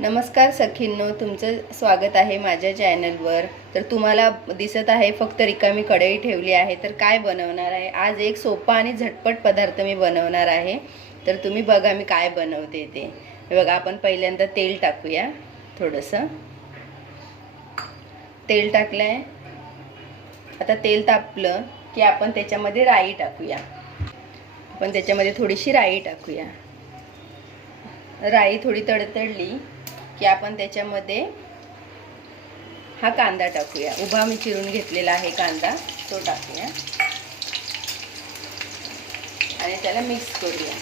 नमस्कार सखींनो, तुमचं स्वागत आहे माझ्या चॅनलवर। तर तुम्हाला दिसत आहे फक्त रिकामी कढई ठेवली आहे। तर काय बनवणार आहे आज? एक सोपा आणि झटपट पदार्थ मी बनवणार आहे। तर तुम्ही बघा मी काय बनवते ते। हे बघा, आपण पहिल्यांदा तेल टाकूया। थोडंसं तेल टाकलंय। आता तेल तापलं की आपण त्याच्यामध्ये राई टाकूया। आपण त्याच्यामध्ये थोडीशी राई टाकूया। राई थोडी तडतडली की आपण त्याच्यामध्ये हा कांदा टाकूया। उभा मी चिरून घेतलेला आहे कांदा, तो टाकूया आणि त्याला मिक्स करूया।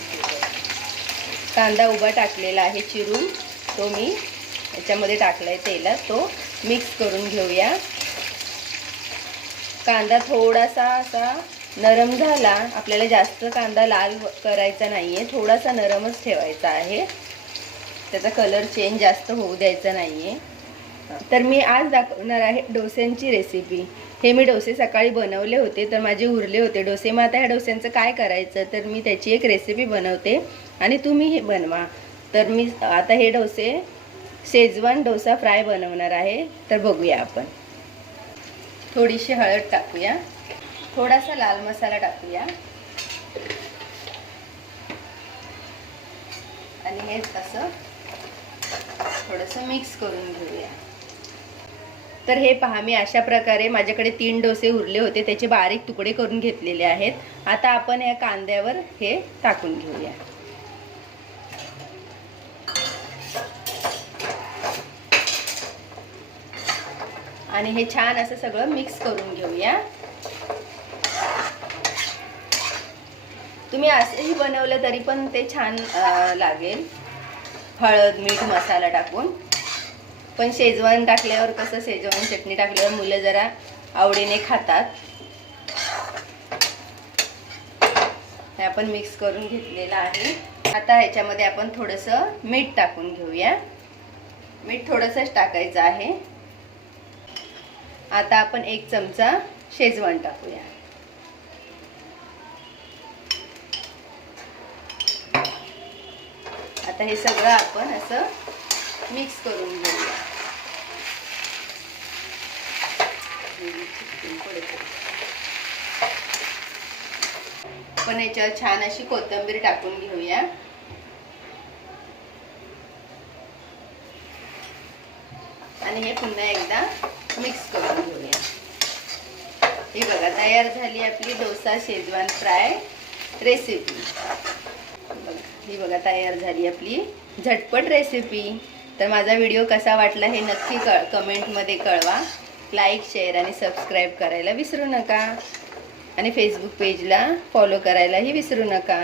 कांदा उभा टाकलेला आहे चिरून, तो मी याच्यामध्ये टाकलाय तेलात, तो मिक्स करून घेऊया। कांदा थोडासा असा नरम झाला, आपल्याला जास्त कांदा लाल करायचा नाहीये, थोडासा नरमच ठेवायचा आहे। त्याचा कलर चेंज जास्त होऊ द्यायचा नाहीये। तर मी आज दाखवणार आहे डोस्यांची रेसिपी। हे मी डोसे सकाळी बनवले होते, तर माझे उरले होते डोसे। मग आता ह्या डोस्यांचं काय करायचं, तर मी त्याची एक रेसिपी बनवते आणि तुम्ही हे बनवा। तर मी आता हे डोसे शेजवान डोसा फ्राय बनवणार आहे। तर बघूया आपण। थोडीशी हळद टाकूया, थोडासा लाल मसाला टाकूया आणि हे असं थोडंसं मिक्स करून घेऊया। तर हे पहा, मी अशा प्रकारे माझ्याकडे 3 डोसे उरले होते, त्याचे बारीक तुकडे करून घेतलेले आहेत। आता आपण या कांद्यावर हे टाकून घेऊया। आणि हे छान असं सगळं मिक्स करून घेऊया। तुम्ही असंही बनवलं तरी पण ते छान लागेल, हळद मीठ मसाला टाकून। पण शेजवान टाकल्यावर कसं, शेजवान चटणी टाकल्यावर मुलं जरा आवडीने खातात। हे आपण मिक्स करून घेतलेलं आहे। आता ह्याच्यामध्ये आपण थोडंसं मीठ टाकून घेऊया। मीठ थोडंसंच टाकायचं आहे। आता आपण 1 चमचा शेजवान टाकूया। आता हे सगळं आपण असं मिक्स करून घेऊया। पण याच्यावर छान अशी कोथिंबीर टाकून घेऊया। आणि हे पुन्हा एकदा मिक्स करून घेऊया। ही बघा, तयार झाली आपली डोसा शेजवान फ्राय रेसिपी। ही बघा, तयार झाली आपली झटपट रेसिपी। तर माझा व्हिडिओ कसा वाटला हे नक्की कमेंटमध्ये कळवा। लाईक शेअर आणि सबस्क्राईब करायला विसरू नका आणि फेसबुक पेजला फॉलो करायलाही विसरू नका।